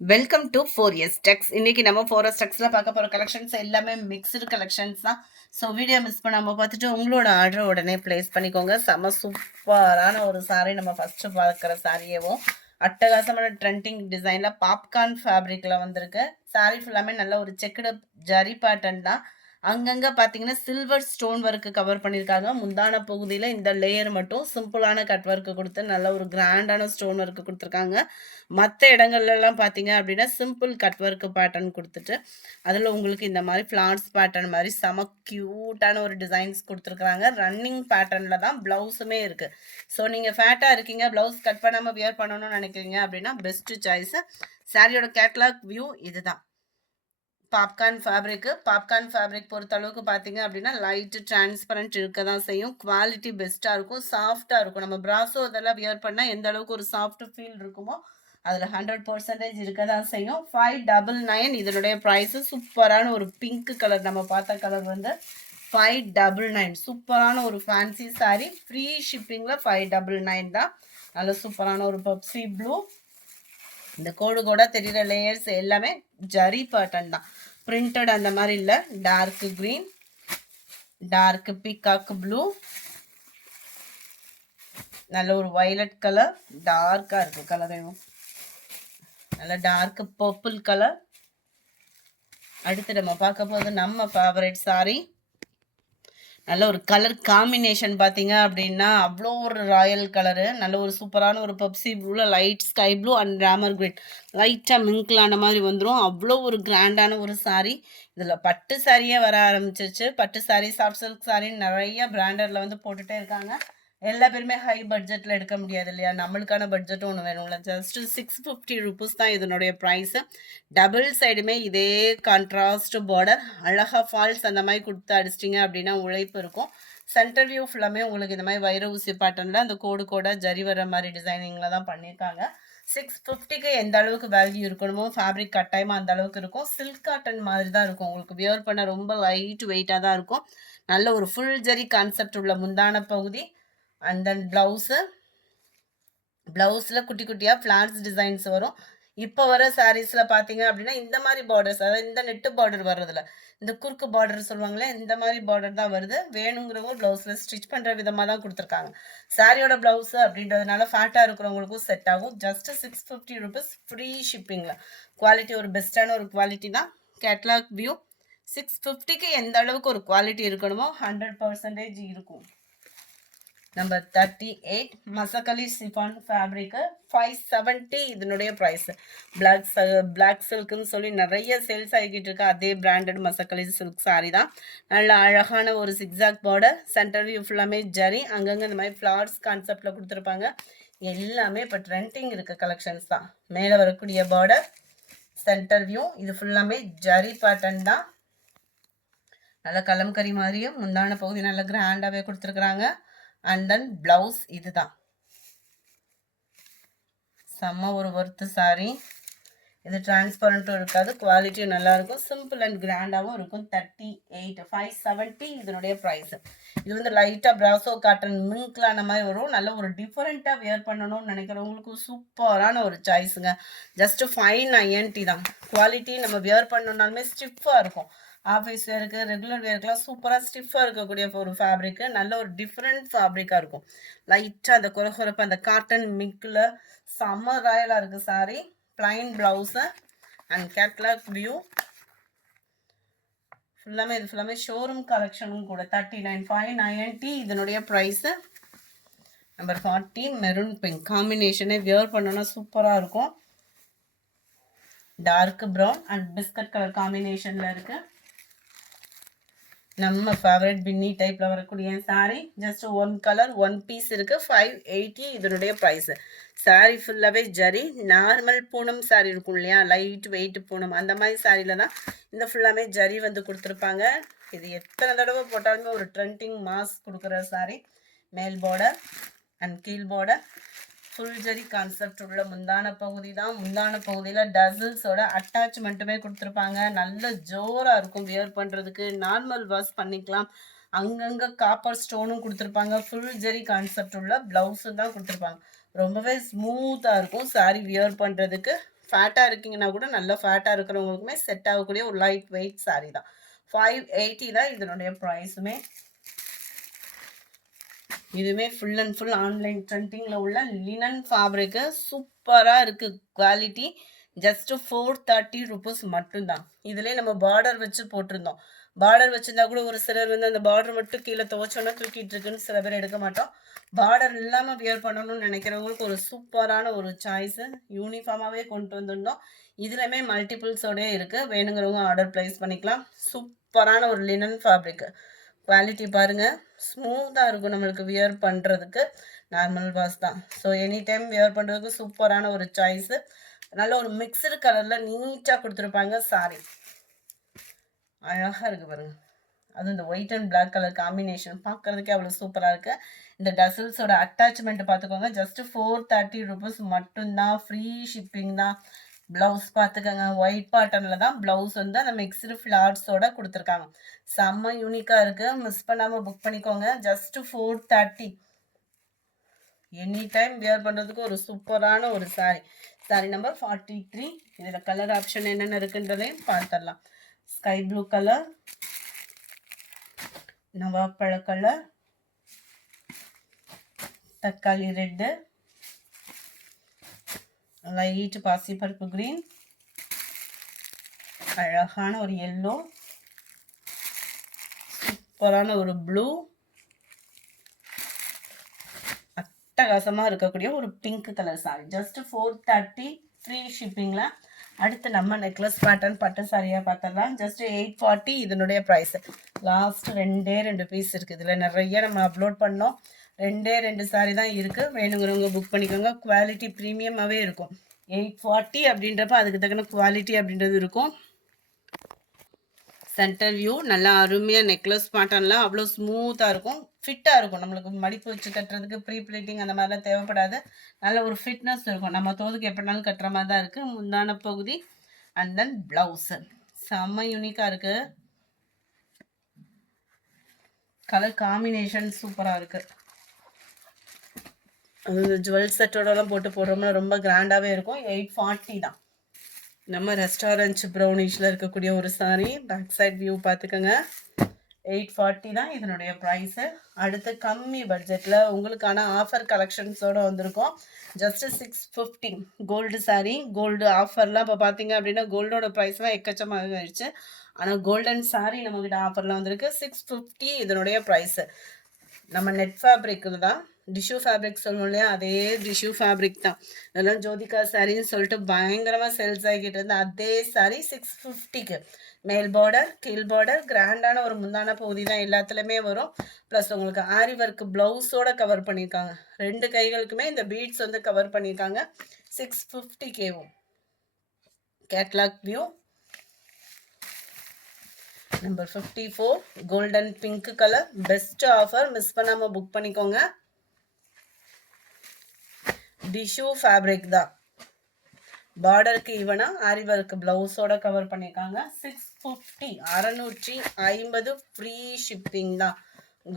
Welcome to 4S Techs. இன்னைக்கு நம்ம 4S Techsல பார்க்க போற கலெக்ஷன்ஸ் எல்லாமே மிக்ஸ்டு கலெக்ஷன்ஸ் தான். ஸோ வீடியோ மிஸ் பண்ணாமல் பார்த்துட்டு உங்களோட ஆர்டர் உடனே பிளேஸ் பண்ணிக்கோங்க. செம சூப்பரான ஒரு சாரீ நம்ம ஃபர்ஸ்ட் பார்க்குற சாரியவும் அட்டகாசமான ட்ரெண்டிங் டிசைனில் பாப்கார்ன் ஃபேப்ரிக்கில் வந்திருக்கு. சாரீ ஃபுல்லாமே நல்ல ஒரு செக்குடு ஜரி பேட்டர்ன் தான். அங்கங்கே பார்த்தீங்கன்னா சில்வர் ஸ்டோன் ஒர்க்கு கவர் பண்ணியிருக்காங்க. முந்தான பகுதியில் இந்த லேயர் மட்டும் சிம்பிளான கட் ஒர்க்கு கொடுத்து நல்ல ஒரு கிராண்டான ஸ்டோன் ஒர்க்கு கொடுத்துருக்காங்க. மற்ற இடங்கள்லாம் பார்த்தீங்க அப்படின்னா சிம்பிள் கட் ஒர்க்கு பேட்டர்ன் கொடுத்துட்டு அதில் உங்களுக்கு இந்த மாதிரி ஃப்ளார்ஸ் பேட்டர்ன் மாதிரி செம க்யூட்டான ஒரு டிசைன்ஸ் கொடுத்துருக்குறாங்க. ரன்னிங் பேட்டர்னில் தான் ப்ளவுஸுமே இருக்குது. ஸோ நீங்கள் ஃபேட்டாக இருக்கீங்க, ப்ளவுஸ் கட் பண்ணாமல் வியர் பண்ணணும்னு நினைக்கிறீங்க அப்படின்னா பெஸ்ட்டு சாய்ஸு. சாரியோட கேட்லாக் வியூ இதுதான். பாப்கார்ன் ஃபேப்ரிக் பொறுத்த அளவுக்கு பார்த்தீங்க அப்படின்னா லைட்டு டிரான்ஸ்பரண்ட் இருக்க தான் செய்யும். குவாலிட்டி பெஸ்ட்டாக இருக்கும், சாஃப்டாக இருக்கும். நம்ம பிராசோ இதெல்லாம் வியர் பண்ணால் எந்த அளவுக்கு ஒரு சாஃப்ட் ஃபீல் இருக்குமோ அதில் 100% இருக்க தான் செய்யும். 599 இதனுடைய ப்ரைஸு. சூப்பரான ஒரு பிங்க் கலர், நம்ம பார்த்த கலர் வந்து 599. சூப்பரான ஒரு ஃபேன்சி சாரீ. ஃப்ரீ ஷிப்பிங்கில் 599 தான். நல்ல சூப்பரான ஒரு பப்சி ப்ளூ. இந்த கோடு கூட தெரிகிற லேயர்ஸ் எல்லாமே ஜரி பேட்டர்ன் தான். பிரிண்டட் அந்த மாதிரி இல்லை. Dark green, dark peacock blue, நல்ல ஒரு வயலட் கலர், டார்க்காக இருக்குது கலரையும். நல்ல டார்க் பர்பிள் கலர். அடுத்து நம்ம பார்க்க போது நம்ம ஃபேவரட் சாரி. நல்ல ஒரு கலர் காம்பினேஷன் பார்த்தீங்க அப்படின்னா அவ்வளோ ஒரு ராயல் கலரு. நல்ல ஒரு சூப்பரான ஒரு பப்சி ப்ளூவில் light sky blue and Ramar green லைட்டாக மிங்கிளான மாதிரி வந்துடும். அவ்வளோ ஒரு கிராண்டான ஒரு சாரீ. இதில் பட்டு சாரியே வர ஆரம்பிச்சிருச்சு. பட்டு சாரீ, சாஃப்ட் சில்க் சாரின்னு நிறைய பிராண்டடில் வந்து போட்டுகிட்டே இருக்காங்க. எல்லா பேருமே ஹை பட்ஜெட்டில் எடுக்க முடியாது இல்லையா? நம்மளுக்கான பட்ஜெட்டும் ஒன்று வேணும்ல. ஜஸ்ட்டு 650 ருபீஸ் தான் இதனுடைய ப்ரைஸு. டபுள் சைடுமே இதே கான்ட்ராஸ்ட் பார்டர், அழகாக ஃபால்ஸ் அந்த மாதிரி கொடுத்து அடிச்சிட்டிங்க அப்படின்னா உழைப்பு இருக்கும். சென்டர் வியூ ஃபுல்லாமே உங்களுக்கு இந்த மாதிரி வைர ஊசி பேட்டர்னில் அந்த கோடாக ஜரி வர மாதிரி டிசைனிங்கில் தான் பண்ணியிருக்காங்க. 650க்கு எந்த அளவுக்கு வேல்யூ இருக்கணுமோ ஃபேப்ரிக் கட்டாயமாக அந்த அளவுக்கு இருக்கும். சில்க் காட்டன் மாதிரி தான் இருக்கும். உங்களுக்கு வியர் பண்ண ரொம்ப லைட் வெயிட்டாக தான் இருக்கும். நல்ல ஒரு ஃபுல் ஜரி கான்செப்ட் உள்ள முந்தான பகுதி. அண்ட் தென் ப்ளவுஸில் குட்டி குட்டியாக ஃப்ளார்ஸ் டிசைன்ஸ் வரும். இப்போ வர சாரீஸில் பார்த்தீங்க அப்படின்னா இந்த மாதிரி பார்டர்ஸ், அதாவது இந்த நெட்டு பார்டர் வர்றதில்ல, இந்த குறுக்கு பார்டர் சொல்லுவாங்களே, இந்த மாதிரி பார்டர் தான் வருது. வேணுங்கிறவங்க ப்ளவுஸில் ஸ்டிச் பண்ணுற விதமாக தான் கொடுத்துருக்காங்க. சாரியோட ப்ளவுஸு அப்படின்றதுனால ஃபேட்டாக இருக்கிறவங்களுக்கும் செட் ஆகும். ஜஸ்ட்டு 650 ருபீஸ் ஃப்ரீ ஷிப்பிங்கில். குவாலிட்டி ஒரு பெஸ்ட்டான ஒரு குவாலிட்டி தான். Catalogue view. 650க்கு எந்த அளவுக்கு ஒரு குவாலிட்டி இருக்கணுமோ 100% இருக்கும். நம்பர் 38 மசக்கலி சிஃபான் ஃபேப்ரிக்கு 570 இதனுடைய ப்ரைஸு. பிளாக் சில்க்குன்னு சொல்லி நிறைய சேல்ஸ் ஆகிக்கிட்டு இருக்கு. அதே பிராண்டட் மசக்கலி சில்க் சாரி தான். நல்ல அழகான ஒரு சிக்ஸாக் பார்டர், சென்டர் வியூ ஃபுல்லாமே ஜரி, அங்கங்கே இந்த மாதிரி ஃப்ளார்ஸ் கான்செப்டில் கொடுத்துருப்பாங்க. எல்லாமே இப்போ ட்ரெண்டிங் இருக்க கலெக்ஷன்ஸ் தான். மேலே வரக்கூடிய பார்டர், சென்டர் வியூ, இது ஃபுல்லாமே ஜரி பேட்டர்ன் தான். நல்ல கலம்கரி மாதிரியும் முந்தான பகுதி நல்ல கிராண்டாகவே கொடுத்துருக்குறாங்க. அண்ட் தென் ப்ளவுஸ் இதுதான். செம்ம ஒரு ஒர்த்து சாரீ. இது டிரான்ஸ்பரண்ட்டும் இருக்காது, குவாலிட்டியும் நல்லாயிருக்கும், சிம்பிள் அண்ட் கிராண்டாகவும் இருக்கும். 38 570 இதனுடைய ப்ரைஸு. இது வந்து லைட்டாக பிராசோ காட்டன் மிங்க்லான மாதிரி வரும். நல்ல ஒரு டிஃப்ரெண்ட்டாக வியர் பண்ணணும்னு நினைக்கிறவங்களுக்கு சூப்பரான ஒரு சாய்ஸுங்க. ஜஸ்ட்டு 590 தான். குவாலிட்டி நம்ம வியர் பண்ணணுன்னாலுமே ஸ்டிஃபாக இருக்கும். ஆஃபீஸ் வேருக்கு, ரெகுலர் வேருக்குலாம் சூப்பராக ஸ்டிஃபாக இருக்கக்கூடிய ஒரு ஃபேப்ரிக்கு. நல்ல ஒரு டிஃப்ரெண்ட் ஃபேப்ரிக்காக இருக்கும். லைட்டாக அந்த குறகுறப்பு அந்த காட்டன் மிங்கில் செம்ம ராயலாக இருக்குது sari. Plain blouse and catalogue view. இது ஃபுல்லாமே ஷோரூம் கலெக்ஷனும் கூட. 39 590 இதனுடைய ப்ரைஸு. நம்பர் 40 மெரூன் பிங்க் காம்பினேஷனே வியர் பண்ணோன்னா சூப்பராக இருக்கும். Dark brown and biscuit colour காம்பினேஷனில் இருக்குது. நம்ம ஃபேவரட் பின்னி டைப்பில் வரக்கூடிய sari. Just one colour one piece இருக்குது. 580 இதனுடைய ப்ரைஸு. சாரீ ஃபுல்லாகவே ஜரி. நார்மல் பூனம் சாரீ இருக்கும் இல்லையா, லைட் வெயிட் பூனம், அந்த மாதிரி சாரியில் தான் இந்த ஃபுல்லாமே ஜரி வந்து கொடுத்துருப்பாங்க. இது எத்தனை தடவை போட்டாலுமே ஒரு ட்ரெண்டிங் மாஸ் கொடுக்குற சாரீ. மேல் பார்டர் அண்ட் கீழ் பார்டர் ஃபுல் ஜரி கான்செப்ட் உள்ள முந்தான பகுதி தான். முந்தான பகுதியில் டசில்ஸோட அட்டாச்மெண்ட்டுமே கொடுத்துருப்பாங்க. நல்ல ஜோராக இருக்கும் வியர் பண்ணுறதுக்கு. நார்மல் வாஷ் பண்ணிக்கலாம். அங்கங்கே காப்பர் ஸ்டோனும் கொடுத்துருப்பாங்க. ஃபுல் ஜரி கான்செப்ட் உள்ள ப்ளவுஸும் தான் கொடுத்துருப்பாங்க. ரொம்பவே ஸ்மூத்தாக இருக்கும் சாரீ வியர் பண்ணுறதுக்கு. ஃபேட்டாக இருக்கீங்கன்னா கூட நல்லா ஃபேட்டாக இருக்கிறவங்களுக்குமே செட் ஆகக்கூடிய ஒரு லைட் வெயிட் சாரீ தான். 580 தான் இதனுடைய ப்ரைஸுமே. இதுவுமே ஃபுல் அண்ட் ஃபுல் ஆன்லைன் ட்ரெண்டிங்கில் உள்ள லினன் ஃபேப்ரிக்கு சூப்பராக இருக்குது. குவாலிட்டி ஜஸ்ட் 430 ருபீஸ் மட்டும்தான். இதுலேயே நம்ம பார்டர் வச்சு போட்டிருந்தோம். பார்டர் வச்சிருந்தா கூட ஒரு சிலர் வந்து அந்த பார்டர் மட்டும் கீழே துவச்சோன்னா தூக்கிட்டு இருக்குன்னு சில பேர் எடுக்க மாட்டோம். பார்டர் இல்லாமல் வியர் பண்ணணும்னு நினைக்கிறவங்களுக்கு ஒரு சூப்பரான ஒரு சாய்ஸு யூனிஃபார்மாகவே கொண்டு வந்துருந்தோம். இதுலையுமே மல்டிபிள்ஸோடே இருக்குது. வேணுங்கிறவங்க ஆர்டர் ப்ளேஸ் பண்ணிக்கலாம். சூப்பரான ஒரு லினன் ஃபேப்ரிக்கு. குவாலிட்டி பாருங்கள், ஸ்மூத்தாக இருக்கும் நம்மளுக்கு வியர் பண்ணுறதுக்கு. நார்மல் வாஷ் தான். ஸோ எனி டைம் வியர் பண்ணுறதுக்கு சூப்பரான ஒரு சாய்ஸு. நல்ல ஒரு மிக்சடு கலரில் நீட்டாக கொடுத்துருப்பாங்க சாரி. அழகாக இருக்குது பாருங்கள். அதுவும் இந்த white and black colour combination பார்க்குறதுக்கே அவ்வளோ சூப்பராக இருக்குது. இந்த டசல்ஸோட அட்டாச்மெண்ட் பார்த்துக்கோங்க. ஜஸ்ட் 430 ருபீஸ் மட்டும்தான். ஃப்ரீ ஷிப்பிங் தான். ப்ளவுஸ் பார்த்துக்கோங்க. ஒயிட் பாட்டனில் தான் ப்ளவுஸ் வந்து அந்த மிக்சடு ஃப்ளார்ஸோட கொடுத்துருக்காங்க. செம்ம யூனிக்காக இருக்குது. மிஸ் பண்ணாமல் புக் பண்ணிக்கோங்க. ஜஸ்ட் 430. எனி டைம் வியர் பண்ணுறதுக்கு ஒரு சூப்பரான ஒரு சாரி. Sorry number 43. இதில் கலர் ஆப்ஷன் என்னென்ன இருக்குன்றதையும் பார்த்துடலாம். ஸ்கை ப்ளூ கலர், நவாப்பழ கலர், தக்காளி ரெட்டு, லைட் பாசிப்பருப்பு கிரீன், அழகான ஒரு எல்லோ, சூப்பரான ஒரு ப்ளூ, அட்டகாசமாக இருக்கக்கூடிய ஒரு pink colour sari. Just 430 free ஷிப்பிங்கில். அடுத்து நம்ம நெக்லஸ் பேட்டர்ன் பட்டு சாரியாக பார்த்துடலாம். ஜஸ்ட் 840 இதனுடைய ப்ரைஸ். லாஸ்ட் 2 பீஸ் இருக்குது. இதில் நிறைய நம்ம அப்லோட் பண்ணோம். 2 சாரி தான் இருக்குது. வேணுங்கிறவங்க புக் பண்ணிக்கோங்க. குவாலிட்டி ப்ரீமியமாகவே இருக்கும். 840 அப்படின்றப்ப அதுக்கு தக்கன குவாலிட்டி அப்படின்றது இருக்கும். சென்டர் வியூ நல்லா அருமையாக நெக்லஸ் பேட்டர்ன்லாம் அவ்வளோ ஸ்மூத்தாக இருக்கும். ஃபிட்டாக இருக்கும். நம்மளுக்கு மடிப்பு வச்சு கட்டுறதுக்கு ப்ரீ ப்ளீட்டிங் அந்த மாதிரிலாம் தேவைப்படாது. நல்ல ஒரு ஃபிட்னஸ் இருக்கும். நம்ம தோதுக்கு எப்படினாலும் கட்டுற மாதிரி தான் இருக்குது. முந்தான பகுதி அண்ட் தென் ப்ளவுஸு செம்ம யூனிக்காக இருக்குது. கலர் காம்பினேஷன் சூப்பராக இருக்குது. அது ஜுவல் செட்டோடலாம் போட்டு போடுறோம்னா ரொம்ப கிராண்டாகவே இருக்கும். 840 தான். நம்ம ரெஸ்டாரண்ட் ப்ரௌனிஷில் இருக்கக்கூடிய ஒரு சாரி. பேக் சைட் வியூ பார்த்துக்கோங்க. 840 தான் இதனுடைய ப்ரைஸு. அடுத்து கம்மி பட்ஜெட்டில் உங்களுக்கான ஆஃபர் கலெக்ஷன்ஸோடு வந்திருக்கோம். Just 650 gold sari. கோல்டு ஆஃபர்லாம் இப்போ பார்த்தீங்க அப்படின்னா கோல்டோட ப்ரைஸ்லாம் எக்கச்சமாக ஆயிடுச்சு. ஆனால் கோல்டன் சாரீ நம்மக்கிட்ட ஆஃபர்லாம் வந்திருக்கு. 650 இதனுடைய ப்ரைஸு. நம்ம நெட் ஃபேப்ரிக்கில் தான் டிஷ்யூ ஃபேப்ரிக் சொல்லுவோம் இல்லையா, அதே டிஷ்யூ ஃபேப்ரிக் தான். அதெல்லாம் ஜோதிகா சாரின்னு சொல்லிட்டு பயங்கரமாக சேல்ஸ் ஆகிக்கிட்டு இருந்தேன். அதே சாரி 650க்கு. மேல் பார்டர், கீழ் பார்டர், கிராண்டான ஒரு முந்தான பகுதி தான் எல்லாத்துலேயுமே வரும். ப்ளஸ் உங்களுக்கு ஆரி ஒர்க் ப்ளவுஸோட கவர் பண்ணியிருக்காங்க. 2 கைகளுக்குமே இந்த பீட்ஸ் வந்து கவர் பண்ணியிருக்காங்க. 650 கேவும். Catalogue view number 54 golden pink colour. Best offer, miss பண்ணாமல் புக் பண்ணிக்கோங்க. டிஷ்யூ ஃபேப்ரிக் தான். பார்டருக்கு ஈவனா ஆரி ஒர்க் ப்ளவுஸோட கவர் பண்ணியிருக்காங்க. 650 650 ஃப்ரீ ஷிப்பிங் தான்.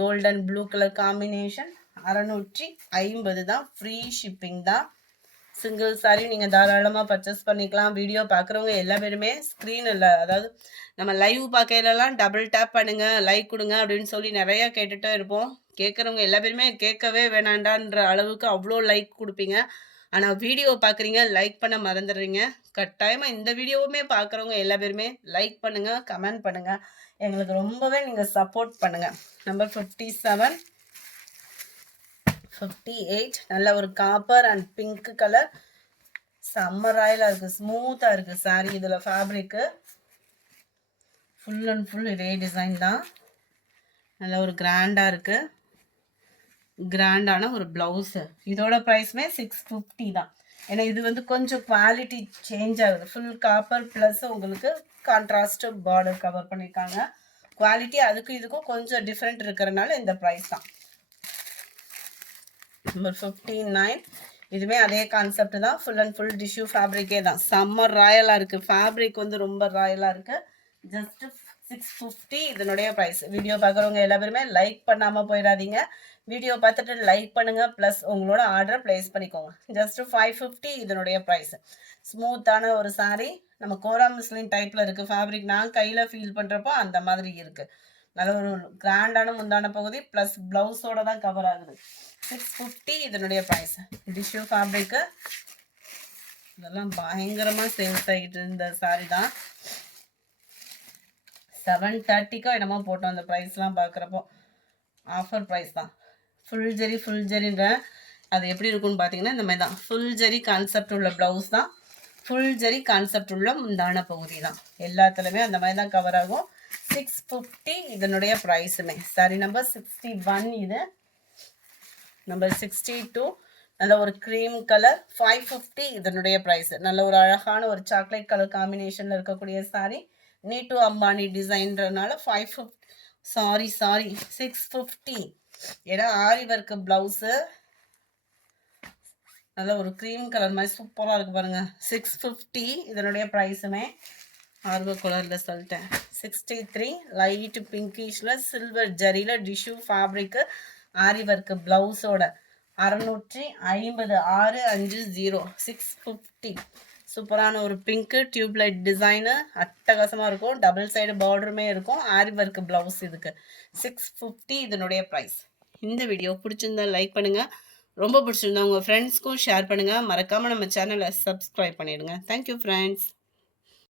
கோல்டன் ப்ளூ கலர் காம்பினேஷன் 650 தான். ஃப்ரீ ஷிப்பிங் தான். சிங்கிள் சாரி நீங்கள் தாராளமாக பர்ச்சேஸ் பண்ணிக்கலாம். வீடியோ பார்க்குறவங்க எல்லா பேருமே ஸ்க்ரீனில், அதாவது நம்ம லைவ் பார்க்கறதுலாம் டபுள் டேப் பண்ணுங்கள், லைக் கொடுங்க அப்படின்னு சொல்லி நிறையா கேட்டுகிட்டே இருப்போம். கேட்குறவங்க எல்லா பேருமே கேட்கவே வேணாண்டான்ற அளவுக்கு அவ்வளோ லைக் கொடுப்பீங்க. ஆனால் வீடியோ பார்க்குறீங்க, லைக் பண்ண மறந்துடுறீங்க. கட்டாயமாக இந்த வீடியோவுமே பார்க்குறவங்க எல்லா பேருமே லைக் பண்ணுங்கள், கமெண்ட் பண்ணுங்கள். எங்களுக்கு ரொம்பவே நீங்கள் சப்போர்ட் பண்ணுங்கள். நம்பர் 57 58 நல்ல ஒரு காப்பர் அண்ட் பிங்க் கலர். செம்ம ராயலாக இருக்குது, ஸ்மூத்தாக இருக்குது சாரி. இதில் ஃபேப்ரிக்கு ஃபுல் அண்ட் ஃபுல் இதே டிசைன் தான். நல்ல ஒரு கிராண்டாக இருக்குது. கிராண்டான ஒரு ப்ளவுஸு. இதோட ப்ரைஸுமே 650 தான். ஏன்னா இது வந்து கொஞ்சம் குவாலிட்டி சேஞ்ச் ஆகுது. ஃபுல் காப்பர் ப்ளஸ் உங்களுக்கு கான்ட்ராஸ்ட் பார்டர் கவர் பண்ணியிருக்காங்க. குவாலிட்டி அதுக்கும் இதுக்கும் கொஞ்சம் டிஃப்ரெண்ட் இருக்கிறனால இந்த ப்ரைஸ் தான். நம்பர் 59 இதுவுமே அதே கான்செப்ட் தான். ஃபுல் அண்ட் ஃபுல் டிஷ்யூ ஃபேப்ரிக்கே தான். செம்ம ராயலாக இருக்குது. ஃபேப்ரிக் வந்து ரொம்ப ராயலாக இருக்குது. ஜஸ்ட் 650 இதனுடைய ப்ரைஸ். வீடியோ பார்க்குறவங்க எல்லா பேருமே லைக் பண்ணாமல் போயிடாதீங்க. வீடியோ பார்த்துட்டு லைக் பண்ணுங்கள், ப்ளஸ் உங்களோட ஆர்டரை ப்ளேஸ் பண்ணிக்கோங்க. ஜஸ்ட் 550 இதனுடைய ப்ரைஸ். ஸ்மூத்தான ஒரு saree. நம்ம கோரா மிஸ்லின் டைப்ல இருக்கு ஃபேப்ரிக். நான் கையில ஃபீல் பண்றப்போ அந்த மாதிரி இருக்கு. நல்ல ஒரு கிராண்டான முந்தான பகுதி பிளஸ் பிளவுஸோட தான் கவர் ஆகுது. 650 இதனுடைய பிரைஸ். டிஷ்யூ ஃபேப்ரிக்கு இதெல்லாம் பயங்கரமா சேல்ஸ் ஆகிட்டு இருந்த saree தான். 730க்கோ என்னமோ போட்டோம் அந்த ப்ரைஸ்லாம் பார்க்குறப்போ. ஆஃபர் ப்ரைஸ் தான். ஃபுல் ஜெரின்ற அது எப்படி இருக்கும்னு பார்த்தீங்கன்னா இந்த மாதிரி தான். ஃபுல் ஜெரி கான்செப்ட் உள்ள ப்ளவுஸ் தான். ஃபுல் ஜெரி கான்செப்ட் உள்ள முந்தான பகுதி தான். எல்லாத்துலேயுமே அந்த மாதிரி தான் கவர் ஆகும். 650 இதனுடைய ப்ரைஸுமே. சாரி நம்பர் 61 இது. நம்பர் 62 நல்ல ஒரு க்ரீம் கலர் 550 இதனுடைய ப்ரைஸ். நல்ல ஒரு அழகான ஒரு சாக்லேட் கலர் காம்பினேஷனில் இருக்கக்கூடிய சாரி. நீட்டு அம்பானி டிசைன்றனால 550 சாரி 650. ஏன்னா ஆரி ஒர்க் பிளவுஸு நல்ல ஒரு க்ரீம் கலர் மாதிரி சூப்பராக இருக்குது பாருங்கள். 650 இதனுடைய ப்ரைஸுமே. ஆர்வ கலரில் சொல்லிட்டேன். 63 லைட்டு பிங்கிஷில் சில்வர் ஜரியில் டிஷ்யூ ஃபேப்ரிக்கு ஆரி ஒர்க்கு ப்ளவுஸோட 650 650 650. சூப்பரான ஒரு பிங்க்கு டியூப்லைட் டிசைனு அட்டகாசமாக இருக்கும். டபுள் சைடு பார்டருமே இருக்கும். ஆரி ஒர்க்கு ப்ளவுஸ் இதுக்கு 650 இதனுடைய ப்ரைஸ். இந்த வீடியோ பிடிச்சிருந்தா லைக் பண்ணுங்கள். ரொம்ப பிடிச்சிருந்தா உங்கள் ஃப்ரெண்ட்ஸ்க்கும் ஷேர் பண்ணுங்கள். மறக்காமல் நம்ம சேனலை சப்ஸ்கிரைப் பண்ணிடுங்க. Thank you friends.